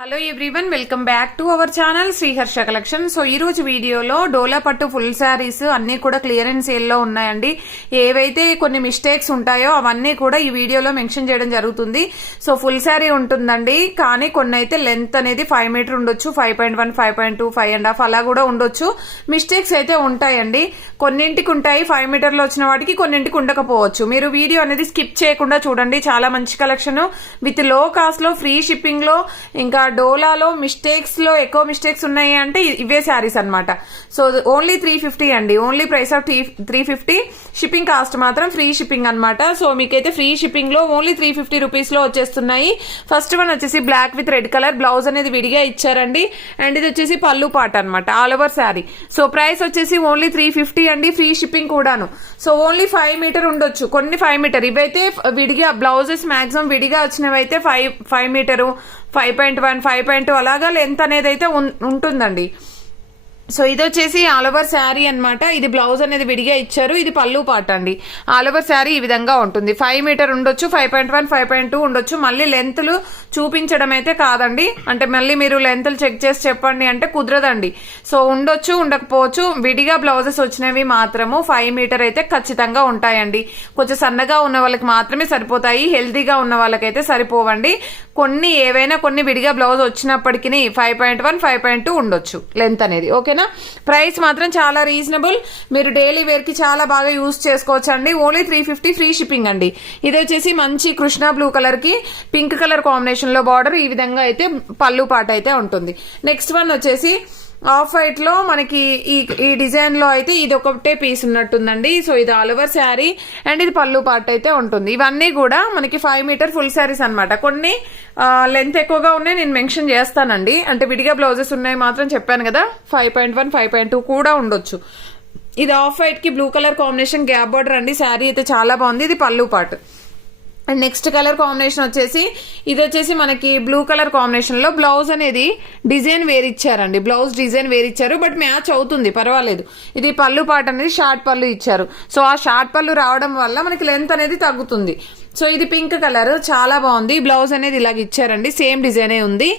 Hello everyone, welcome back to our channel Sriharsha collection. So ఈ రోజు వీడియోలో డోలా పట్టు ఫుల్ శారీస్ అన్ని కూడా క్లియరెన్స్ సేల్ లో ఉన్నాయండి. ఏవైతే కొన్ని మిస్టేక్స్ ఉంటాయో అవన్నీ కూడా ఈ వీడియోలో మెన్షన్ చేయడం జరుగుతుంది. సో ఫుల్ శారీ ఉంటుందండి, కానీ కొన్ని అయితే లెంత్ అనేది 5 మీటర్ ఉండొచ్చు, 5.1, 5.2, 5.5 అలా కూడా ఉండొచ్చు. మిస్టేక్స్ అయితే ఉంటాయండి, కొన్నింటికి ఉంటాయి 5 మీటర్లో వచ్చిన వాటికి, కొన్నింటికి ఉండకపోవచ్చు. మీరు వీడియో అనేది స్కిప్ చేయకుండా చూడండి. చాలా మంచి కలెక్షన్ విత్ లో కాస్ట్ లో, ఫ్రీ షిప్పింగ్ లో. ఇంకా డోలాలో మిస్టేక్స్ లో ఎక్కువ మిస్టేక్స్ ఉన్నాయి అంటే ఇవే శారీస్ అన్నమాట. సో ఓన్లీ 350 అండి, only price of 350. Shipping cost మాత్రం ఫ్రీ షిప్పింగ్ అన్నమాట. సో మీకైతే ఫ్రీ షిప్పింగ్ లో ఓన్లీ 350 రూపీస్ లో వచ్చేస్తున్నాయి. ఫస్ట్ వన్ వచ్చేసి black with red colour, blouse అనేది విడిగా ఇచ్చారండి. అండ్ ఇది వచ్చేసి పళ్ళు పాట అన్నమాట, all over sari. So price వచ్చేసి ఓన్లీ 350 అండి, ఫ్రీ షిప్పింగ్ కూడాను. సో ఓన్లీ 5 మీటర్ ఉండొచ్చు, కొన్ని 5 మీటర్. ఇవైతే విడిగా బ్లౌజెస్ మాక్సిమం విడిగా వచ్చినవి అయితే 5 మీటరు, 5.1, 5.2 అలాగా లెంత్ అనేది అయితే ఉంటుందండి. సో ఇది వచ్చేసి ఆల్ ఓవర్ శారీ అనమాట. ఇది బ్లౌజ్ అనేది విడిగా ఇచ్చారు, ఇది పళ్ళు పాట అండి. ఆల్ ఓవర్ శారీ ఈ విధంగా ఉంటుంది. 5 మీటర్ ఉండొచ్చు, 5.1, 5.2 ఉండొచ్చు. మళ్ళీ లెంత్లు చూపించడం అయితే కాదండి, అంటే మళ్ళీ మీరు లెంత్లు చెక్ చేసి చెప్పండి అంటే కుదరదండి. సో ఉండొచ్చు, ఉండకపోవచ్చు. విడిగా బ్లౌజెస్ వచ్చినవి మాత్రము 5 మీటర్ అయితే ఖచ్చితంగా ఉంటాయండి. కొంచెం సన్నగా ఉన్న వాళ్ళకి మాత్రమే సరిపోతాయి, హెల్దీగా ఉన్న వాళ్ళకైతే సరిపోవండి. ఏవైనా కొన్ని విడిగా బ్లౌజ్ వచ్చినప్పటికీ 5.1, 5.2 ఉండొచ్చు లెంత్ అనేది. ఓకేనా? ప్రైస్ మాత్రం చాలా రీజనబుల్, మీరు డైలీ వేర్ కి చాలా బాగా యూజ్ చేసుకోవచ్చు అండి. ఓన్లీ 350 ఫ్రీ షిప్పింగ్ అండి. ఇది వచ్చేసి మంచి కృష్ణ బ్లూ కలర్ కి పింక్ కలర్ కాంబినేషన్ లో బార్డర్ ఈ విధంగా అయితే పళ్ళు పాట అయితే ఉంటుంది. నెక్స్ట్ వన్ వచ్చేసి ఆఫ్ వైట్ లో మనకి ఈ డిజైన్ లో అయితే ఇది ఒకటే పీస్ ఉన్నట్టుందండి. సో ఇది ఆల్ ఓవర్ శారీ అండ్ ఇది పళ్ళు పార్ట్ అయితే ఉంటుంది. ఇవన్నీ కూడా మనకి 5 మీటర్ ఫుల్ శారీస్ అనమాట. కొన్ని లెంత్ ఎక్కువగా ఉన్నాయి, నేను మెన్షన్ చేస్తానండి. అంటే విడిగా బ్లౌజెస్ ఉన్నాయి మాత్రం చెప్పాను కదా, 5.1, 5.2 కూడా ఉండొచ్చు. ఇది ఆఫ్ వైట్ కి blue colour combination gap border అండి. శారీ అయితే చాలా బాగుంది. ఇది పళ్ళు part. And next colour combination వచ్చేసి ఇది వచ్చేసి మనకి బ్లూ కలర్ కాంబినేషన్ లో బ్లౌజ్ అనేది డిజైన్ వేరిచ్చారండి. బ్లౌజ్ డిజైన్ వేరిచ్చారు, బట్ మ్యాచ్ అవుతుంది, పర్వాలేదు. ఇది పళ్ళు పాట అనేది షార్ట్ పళ్ళు ఇచ్చారు. సో ఆ షార్ట్ పళ్ళు రావడం వల్ల మనకి లెంత్ అనేది తగ్గుతుంది. సో ఇది పింక్ కలర్ చాలా బాగుంది. బ్లౌజ్ అనేది ఇలాగ ఇచ్చారండి, సేమ్ డిజైనే ఉంది.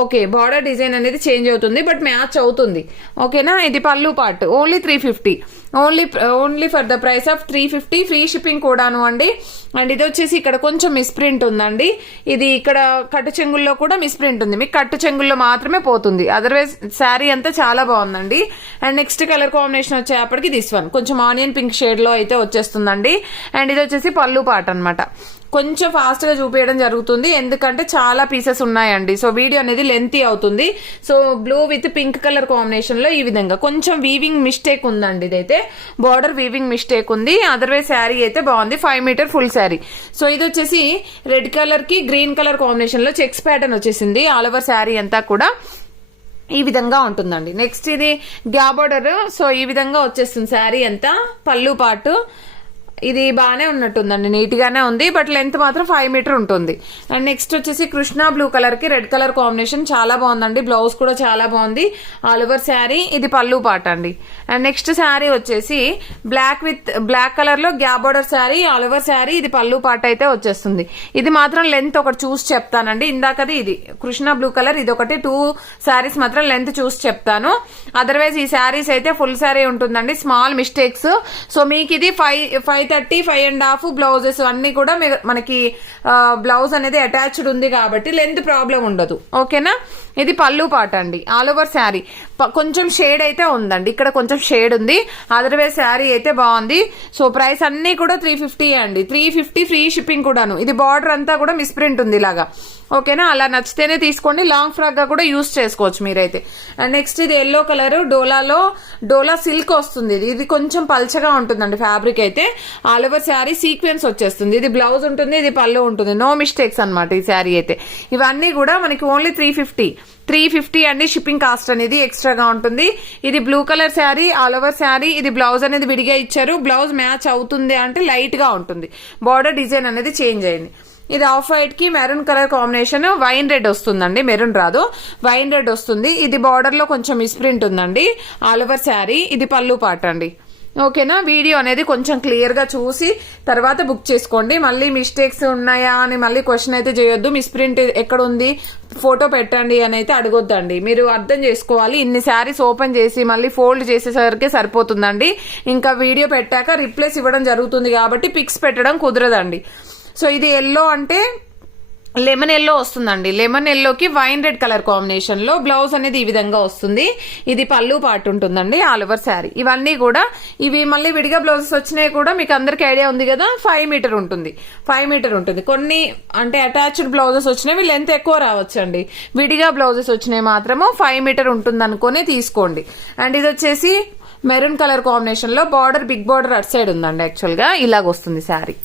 ఓకే, బార్డర్ డిజైన్ అనేది చేంజ్ అవుతుంది, బట్ మ్యాచ్ అవుతుంది. ఓకేనా? ఇది పళ్ళు part. Only 350, only for the price of 350, free shipping కూడాను అండి. అండ్ ఇది వచ్చేసి ఇక్కడ కొంచెం మిస్ప్రింట్ ఉందండి. ఇది ఇక్కడ కట్టు చెంగుల్లో కూడా మిస్ప్రింట్ ఉంది, మీకు కట్టు చెంగుల్లో మాత్రమే పోతుంది. అదర్వైజ్ శారీ అంతా చాలా బాగుందండి. అండ్ నెక్స్ట్ కలర్ కాంబినేషన్ వచ్చేప్పటికి దిస్ వన్ కొంచెం ఆనియన్ పింక్ షేడ్ లో అయితే వచ్చేస్తుందండి. అండ్ ఇది వచ్చేసి పళ్ళు పార్ట్ అనమాట. కొంచెం ఫాస్ట్ గా చూపించడం జరుగుతుంది, ఎందుకంటే చాలా పీసెస్ ఉన్నాయండి. సో వీడియో అనేది లెంతీ అవుతుంది. So blue with pink colour combination లో ఈ విధంగా కొంచెం వీవింగ్ మిస్టేక్ ఉందండి. ఇదైతే బార్డర్ వీవింగ్ మిస్టేక్ ఉంది, అదర్వైజ్ శారీ అయితే బాగుంది. 5 మీటర్ ఫుల్ శారీ. సో ఇది వచ్చేసి రెడ్ కలర్ కి గ్రీన్ కలర్ కాంబినేషన్ లో చెక్స్ ప్యాటర్న్ వచ్చేసింది. ఆల్ ఓవర్ శారీ అంతా కూడా ఈ విధంగా ఉంటుందండి. నెక్స్ట్ ఇది గ్యాప్ బార్డర్. సో ఈ విధంగా వచ్చేస్తుంది శారీ అంతా. పళ్ళు పాటు ఇది బాగానే ఉన్నట్టుందండి, నీట్ గానే ఉంది, బట్ లెంత్ మాత్రం 5 మీటర్ ఉంటుంది. అండ్ నెక్స్ట్ వచ్చేసి కృష్ణ బ్లూ కలర్ కి రెడ్ కలర్ కాంబినేషన్ చాలా బాగుందండి. బ్లౌజ్ కూడా చాలా బాగుంది. ఆల్ ఓవర్ శారీ, ఇది పళ్ళు పాట అండి. అండ్ నెక్స్ట్ శారీ వచ్చేసి బ్లాక్ విత్ బ్లాక్ కలర్ లో gap border sari, all over sari, ఇది పళ్ళు పాట అయితే వచ్చేస్తుంది. ఇది మాత్రం లెంత్ ఒకటి చూసి చెప్తానండి. ఇందాకది ఇది కృష్ణ బ్లూ కలర్, ఇది ఒకటి 2 శారీస్ మాత్రం లెంత్ చూసి చెప్తాను. అదర్వైజ్ ఈ శారీస్ అయితే ఫుల్ శారీ ఉంటుందండి. Small mistakes. సో మీకు ఇది 530, 5.5 బ్లౌజెస్ అన్ని కూడా మనకి బ్లౌజ్ అనేది అటాచ్డ్ ఉంది కాబట్టి లెంత్ ప్రాబ్లం ఉండదు. ఓకేనా? ఇది పళ్ళు పాట అండి. ఆల్ ఓవర్ శారీ కొంచెం షేడ్ అయితే ఉందండి, ఇక్కడ కొంచెం షేడ్ ఉంది. అదర్వైజ్ శారీ అయితే బాగుంది. సో ప్రైస్ అన్ని కూడా 350 అండి, 350 ఫ్రీ షిప్పింగ్ కూడాను. ఇది బార్డర్ అంతా కూడా మిస్ప్రింట్ ఉంది ఇలాగా. ఓకేనా? అలా నచ్చితేనే తీసుకోండి, లాంగ్ ఫ్రాక్ గా కూడా యూజ్ చేసుకోవచ్చు మీరైతే. అండ్ నెక్స్ట్ ఇది ఎల్లో కలర్, డోలా సిల్క్ వస్తుంది. ఇది కొంచెం పల్చగా ఉంటుందండి ఫ్యాబ్రిక్ అయితే. ఆల్ ఓవర్ శారీ సీక్వెన్స్ వచ్చేస్తుంది. ఇది బ్లౌజ్ ఉంటుంది, ఇది పళ్ళు ఉంటుంది. నో మిస్టేక్స్ అనమాట ఈ శారీ అయితే. ఇవన్నీ కూడా మనకి ఓన్లీ 350 అండి. షిప్పింగ్ కాస్ట్ అనేది ఎక్స్ట్రాగా ఉంటుంది. ఇది blue colour sari, all over sari, ఇది బ్లౌజ్ అనేది విడిగా ఇచ్చారు. బ్లౌజ్ మ్యాచ్ అవుతుంది అంటే లైట్ గా ఉంటుంది, బార్డర్ డిజైన్ అనేది చేంజ్ అయింది. ఇది ఆఫ్ వైట్ కి maroon colour combination, wine red వస్తుందండి, మెరూన్ రాదు, వైన్ రెడ్ వస్తుంది. ఇది బార్డర్ లో కొంచెం మిస్ప్రింట్ ఉందండి. ఆల్ ఓవర్ శారీ, ఇది పళ్ళు పాట అండి. ఓకేనా. వీడియో అనేది కొంచెం క్లియర్ గా చూసి తర్వాత బుక్ చేసుకోండి. మళ్ళీ మిస్టేక్స్ ఉన్నాయా అని మళ్ళీ క్వశ్చన్ అయితే చేయొద్దు. మిస్ ప్రింట్ ఎక్కడ ఉంది, ఫోటో పెట్టండి అని అయితే అడగొద్దండి. మీరు అర్థం చేసుకోవాలి, ఇన్ని శారీస్ ఓపెన్ చేసి మళ్ళీ ఫోల్డ్ చేసేసరికి సరిపోతుందండి. ఇంకా వీడియో పెట్టాక రిప్లేస్ ఇవ్వడం జరుగుతుంది కాబట్టి పిక్స్ పెట్టడం కుదరదండి. సో ఇది ఎల్లో అంటే లెమన్ ఎల్లో వస్తుందండి. లెమన్ ఎల్లోకి వైన్ రెడ్ కలర్ కాంబినేషన్ లో బ్లౌజ్ అనేది ఈ విధంగా వస్తుంది. ఇది పళ్ళు పార్ట్ ఉంటుందండి, ఆల్ ఓవర్ శారీ. ఇవన్నీ కూడా ఇవి మళ్ళీ విడిగా బ్లౌజెస్ వచ్చినాయి కూడా మీకు అందరికి ఐడియా ఉంది కదా, 5 మీటర్ ఉంటుంది. 5 మీటర్ ఉంటుంది. కొన్ని అంటే అటాచ్డ్ బ్లౌజెస్ వచ్చినవి లెంత్ ఎక్కువ రావచ్చండి. విడిగా బ్లౌజెస్ వచ్చినాయి మాత్రము 5 మీటర్ ఉంటుంది అనుకుని తీసుకోండి. అండ్ ఇది వచ్చేసి మెరూన్ కలర్ కాంబినేషన్ లో బార్డర్, బిగ్ బార్డర్ అటు సైడ్ ఉందండి. యాక్చువల్ గా ఇలాగ వస్తుంది శారీ.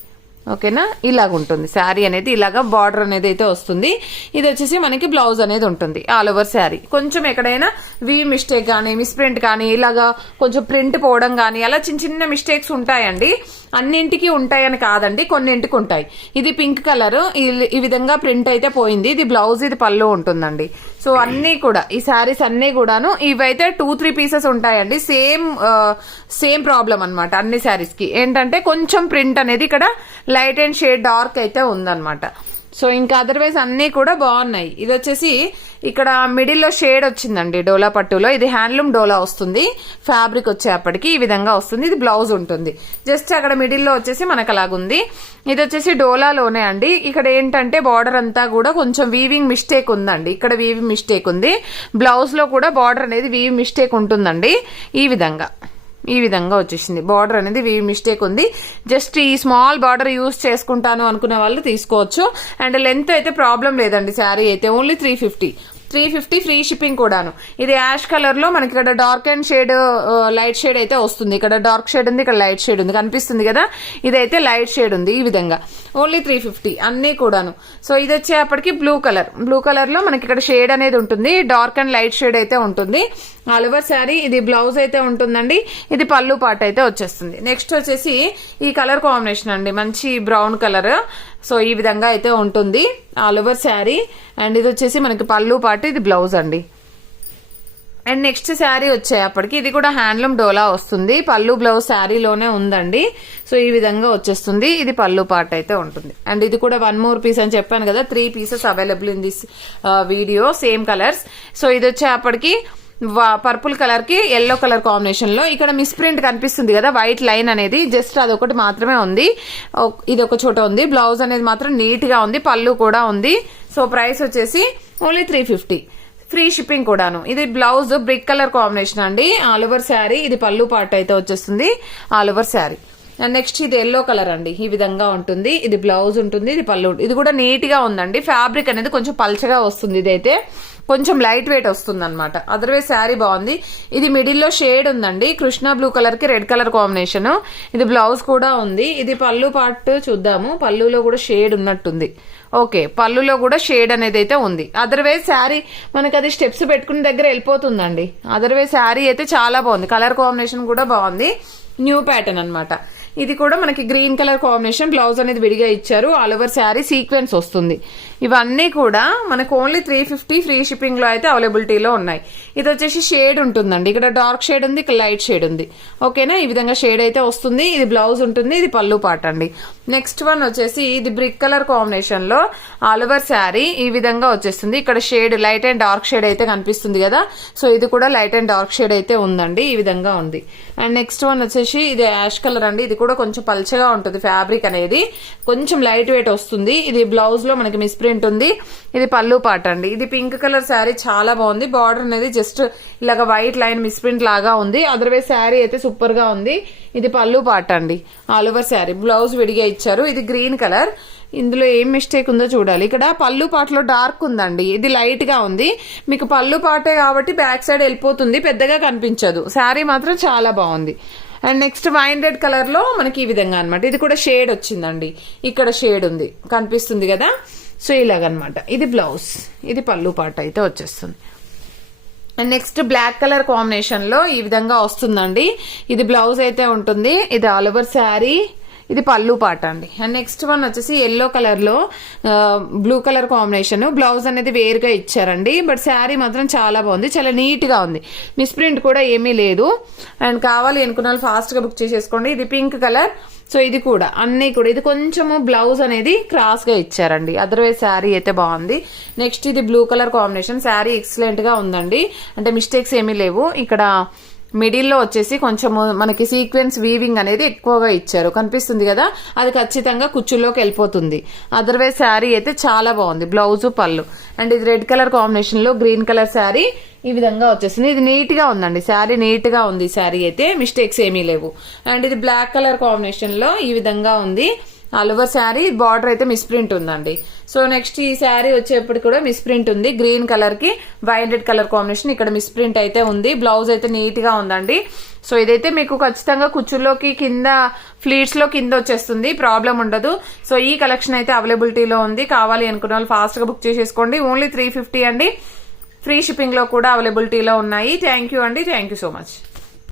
ఓకేనా, ఇలాగ ఉంటుంది శారీ అనేది. ఇలాగా బార్డర్ అనేది అయితే వస్తుంది. ఇది వచ్చేసి మనకి బ్లౌజ్ అనేది ఉంటుంది ఆల్ ఓవర్ శారీ. కొంచెం ఎక్కడైనా వీ మిస్టేక్ కానీ, మిస్ప్రింట్ కానీ, ఇలాగా కొంచెం ప్రింట్ పోవడం కానీ అలా చిన్న చిన్న మిస్టేక్స్ ఉంటాయండి. అన్నింటికి ఉంటాయని కాదండి, కొన్నింటికి ఉంటాయి. ఇది పింక్ కలర్ ఈ విధంగా ప్రింట్ అయితే పోయింది. ఇది బ్లౌజ్, ఇది పళ్ళు ఉంటుందండి. సో అన్ని కూడా ఈ శారీస్ అన్ని కూడాను ఇవైతే 2-3 పీసెస్ ఉంటాయండి. సేమ్ ప్రాబ్లం అన్నమాట అన్ని శారీస్ కి. ఏంటంటే కొంచెం ప్రింట్ అనేది ఇక్కడ లైట్ అండ్ షేడ్ డార్క్ అయితే ఉందన్నమాట. సో ఇంకా అదర్వైజ్ అన్ని కూడా బాగున్నాయి. ఇది వచ్చేసి ఇక్కడ మిడిల్ లో షేడ్ వచ్చిందండి డోలా పట్టులో. ఇది హ్యాండ్లూమ్ డోలా వస్తుంది. ఫ్యాబ్రిక్ వచ్చేప్పటికి ఈ విధంగా వస్తుంది. ఇది బ్లౌజ్ ఉంటుంది. జస్ట్ అక్కడ మిడిల్ లో వచ్చేసి మనకు అలాగుంది. ఇది వచ్చేసి డోలాలోనే అండి. ఇక్కడ ఏంటంటే బార్డర్ అంతా కూడా కొంచెం వీవింగ్ మిస్టేక్ ఉందండి. ఇక్కడ వీవింగ్ మిస్టేక్ ఉంది. బ్లౌజ్ లో కూడా బార్డర్ అనేది వీవింగ్ మిస్టేక్ ఉంటుందండి. ఈ విధంగా వచ్చేసింది. బార్డర్ అనేది మిస్టేక్ ఉంది. జస్ట్ ఈ స్మాల్ బార్డర్ యూజ్ చేసుకుంటాను అనుకునే వాళ్ళు తీసుకోవచ్చు. అండ్ లెంత్ అయితే ప్రాబ్లం లేదండి. శారీ అయితే ఓన్లీ 350 ఫ్రీ షిప్పింగ్ కూడాను. ఇది యాష్ కలర్ లో మనకి ఇక్కడ dark and shade, light shade అయితే వస్తుంది. ఇక్కడ డార్క్ షేడ్ ఉంది, ఇక్కడ లైట్ షేడ్ ఉంది, కనిపిస్తుంది కదా. ఇదైతే లైట్ షేడ్ ఉంది. ఈ విధంగా ఓన్లీ 350 అన్ని కూడాను. సో ఇది వచ్చేప్పటికి బ్లూ కలర్ లో మనకి ఇక్కడ షేడ్ అనేది ఉంటుంది. డార్క్ అండ్ లైట్ షేడ్ అయితే ఉంటుంది ఆల్ ఓవర్ శారీ. ఇది బ్లౌజ్ అయితే ఉంటుందండి. ఇది పళ్ళు పార్ట్ అయితే వచ్చేస్తుంది. నెక్స్ట్ వచ్చేసి ఈ కలర్ కాంబినేషన్ అండి, మంచి బ్రౌన్ కలర్. సో ఈ విధంగా అయితే ఉంటుంది ఆల్ ఓవర్ శారీ. అండ్ ఇది వచ్చేసి మనకి పళ్ళు పార్ట్, ఇది బ్లౌజ్ అండి. అండ్ నెక్స్ట్ శారీ వచ్చేప్పటికి ఇది కూడా హ్యాండ్లూమ్ డోలా వస్తుంది. పళ్ళు బ్లౌజ్ శారీలోనే ఉందండి. సో ఈ విధంగా వచ్చేస్తుంది. ఇది పళ్ళు పార్ట్ అయితే ఉంటుంది. అండ్ ఇది కూడా 1 more piece అని చెప్పాను కదా, 3 pieces available in this video, same colours. So ఇది వచ్చేప్పటికి పర్పుల్ కలర్ కి ఎల్లో కలర్ కాంబినేషన్ లో ఇక్కడ మిస్ ప్రింట్ కనిపిస్తుంది కదా, వైట్ లైన్ అనేది జస్ట్ అదొకటి మాత్రమే ఉంది. ఇది ఒక చోట ఉంది. బ్లౌజ్ అనేది మాత్రం నీట్ గా ఉంది. పళ్ళు కూడా ఉంది. సో ప్రైస్ వచ్చేసి ఓన్లీ 350 ఫ్రీ షిప్పింగ్ కూడాను. ఇది బ్లౌజ్ బ్రిక్ కలర్ కాంబినేషన్ అండి ఆల్ ఓవర్ శారీ. ఇది పళ్ళు పార్ట్ అయితే వచ్చేస్తుంది all over sari. And next ఇది ఎల్లో కలర్ అండి. ఈ విధంగా ఉంటుంది. ఇది బ్లౌజ్ ఉంటుంది, ఇది పళ్ళు. ఇది కూడా నీట్ గా ఉందండి. ఫ్యాబ్రిక్ అనేది కొంచెం పల్చగా వస్తుంది. ఇదైతే కొంచెం లైట్ వెయిట్ వస్తుంది అనమాట. అదర్వైజ్ శారీ బాగుంది. ఇది మిడిల్ లో షేడ్ ఉందండి. కృష్ణ బ్లూ కలర్ కి రెడ్ కలర్ కాంబినేషన్. ఇది బ్లౌజ్ కూడా ఉంది. ఇది పళ్ళు పార్ట్ చూద్దాము. పళ్ళులో కూడా షేడ్ ఉన్నట్టుంది. ఓకే, పళ్ళులో కూడా షేడ్ అనేది అయితే ఉంది. అదర్వైజ్ శారీ మనకి అది స్టెప్స్ పెట్టుకునే దగ్గర వెళ్ళిపోతుందండి. అదర్వైజ్ శారీ అయితే చాలా బాగుంది. కలర్ కాంబినేషన్ కూడా బాగుంది. న్యూ ప్యాటర్న్ అన్నమాట. ఇది కూడా మనకి గ్రీన్ కలర్ కాంబినేషన్. బ్లౌజ్ అనేది విడిగా ఇచ్చారు. ఆల్ ఓవర్ శారీ సీక్వెన్స్ వస్తుంది. ఇవన్నీ కూడా మనకు ఓన్లీ 350 ఫ్రీ షిప్పింగ్ లో అయితే అవైలబిలిటీలో ఉన్నాయి. ఇది వచ్చేసి షేడ్ ఉంటుందండి. ఇక్కడ డార్క్ షేడ్ ఉంది, ఇక్కడ లైట్ షేడ్ ఉంది. ఓకేనా, ఈ విధంగా షేడ్ అయితే వస్తుంది. ఇది బ్లౌజ్ ఉంటుంది, ఇది పళ్ళు పార్ట్ అండి. నెక్స్ట్ వన్ వచ్చేసి ఇది బ్రిక్ కలర్ కాంబినేషన్ లో ఆల్ ఓవర్ శారీ ఈ విధంగా వచ్చేస్తుంది. ఇక్కడ shade light and dark shade అయితే కనిపిస్తుంది కదా. సో ఇది కూడా లైట్ అండ్ డార్క్ షేడ్ అయితే ఉందండి. ఈ విధంగా ఉంది. అండ్ నెక్స్ట్ వన్ వచ్చేసి ఇది యాష్ కలర్ అండి. ఇది కూడా కొంచెం పల్చగా ఉంటుంది. ఫ్యాబ్రిక్ అనేది కొంచెం లైట్ వెయిట్ వస్తుంది. ఇది బ్లౌజ్ లో మనకి మిస్ ప్రింట్ ఉంది. ఇది పళ్ళు పార్ట్ అండి. ఇది పింక్ కలర్ శారీ చాలా బాగుంది. బార్డర్ అనేది జస్ట్ ఇలాగ వైట్ లైన్ మిస్ ప్రింట్ లాగా ఉంది. అదర్వైజ్ శారీ అయితే సూపర్ గా ఉంది. ఇది పళ్ళు పార్ట్ అండి ఆల్ ఓవర్ శారీ. బ్లౌజ్ విడిగా ఇచ్చారు. ఇది గ్రీన్ కలర్. ఇందులో ఏం మిస్టేక్ ఉందో చూడాలి. ఇక్కడ పళ్ళు పాటలో డార్క్ ఉందండి. ఇది లైట్ గా ఉంది. మీకు పళ్ళు పాటే కాబట్టి బ్యాక్ సైడ్ వెళ్ళిపోతుంది, పెద్దగా కనిపించదు. శారీ మాత్రం చాలా బాగుంది. And next wine red colour లో మనకి ఈ విధంగా అనమాట. ఇది కూడా షేడ్ వచ్చిందండి. ఇక్కడ షేడ్ ఉంది, కనిపిస్తుంది కదా. సో ఇలాగనమాట. ఇది బ్లౌజ్, ఇది పళ్ళు పాట అయితే వచ్చేస్తుంది. And next black colour combination లో ఈ విధంగా వస్తుందండి. ఇది బ్లౌజ్ అయితే ఉంటుంది. ఇది ఆల్ ఓవర్ శారీ. ఇది పళ్ళు పాట అండి. అండ్ నెక్స్ట్ వన్ వచ్చేసి ఎల్లో కలర్ లో బ్లూ కలర్ కాంబినేషన్. బ్లౌజ్ అనేది వేరుగా ఇచ్చారండి, బట్ శారీ మాత్రం చాలా బాగుంది, చాలా నీట్ గా ఉంది, మిస్ ప్రింట్ కూడా ఏమీ లేదు. అండ్ కావాలి అనుకున్న వాళ్ళు ఫాస్ట్ గా బుక్ చేసేసుకోండి. ఇది పింక్ కలర్. సో ఇది కూడా అన్ని కూడా ఇది కొంచెము బ్లౌజ్ అనేది క్రాస్ గా ఇచ్చారండి, అదర్వైజ్ శారీ అయితే బాగుంది. నెక్స్ట్ ఇది blue colour combination. Sari excellent గా ఉందండి, అంటే మిస్టేక్స్ ఏమీ లేవు. ఇక్కడ మిడిల్లో వచ్చేసి కొంచెము మనకి సీక్వెన్స్ వీవింగ్ అనేది ఎక్కువగా ఇచ్చారు, కనిపిస్తుంది కదా, అది ఖచ్చితంగా కుచ్చుల్లోకి వెళ్ళిపోతుంది. అదర్వైజ్ శారీ అయితే చాలా బాగుంది, బ్లౌజ్ పళ్ళు. అండ్ ఇది రెడ్ కలర్ కాంబినేషన్ లో గ్రీన్ కలర్ శారీ ఈ విధంగా వచ్చేసింది. ఇది నీట్ గా ఉందండి, శారీ నీట్ గా ఉంది, శారీ అయితే మిస్టేక్స్ ఏమీ లేవు. అండ్ ఇది బ్లాక్ కలర్ కాంబినేషన్ లో ఈ విధంగా ఉంది ఆల్ ఓవర్ శారీ. బార్డర్ అయితే మిస్ ప్రింట్ ఉందండి. సో నెక్స్ట్ ఈ శారీ వచ్చేప్పటికి కూడా మిస్ ప్రింట్ ఉంది, గ్రీన్ కలర్ కి వైన్ రెడ్ కలర్ కాంబినేషన్. ఇక్కడ మిస్ ప్రింట్ అయితే ఉంది, బ్లౌజ్ అయితే నీట్ గా ఉందండి. సో ఇదైతే మీకు ఖచ్చితంగా కుచ్చుల్లోకి కింద ఫ్లీట్స్ లో కింద వచ్చేస్తుంది, ప్రాబ్లం ఉండదు. సో ఈ కలెక్షన్ అయితే అవైలబిలిటీలో ఉంది, కావాలి అనుకున్న వాళ్ళు ఫాస్ట్ గా బుక్ చేసేసుకోండి. ఓన్లీ 350 అండి, ఫ్రీ షిప్పింగ్ లో కూడా అవైలబిలిటీలో ఉన్నాయి. థ్యాంక్ యూ అండి, థ్యాంక్ యూ సో మచ్.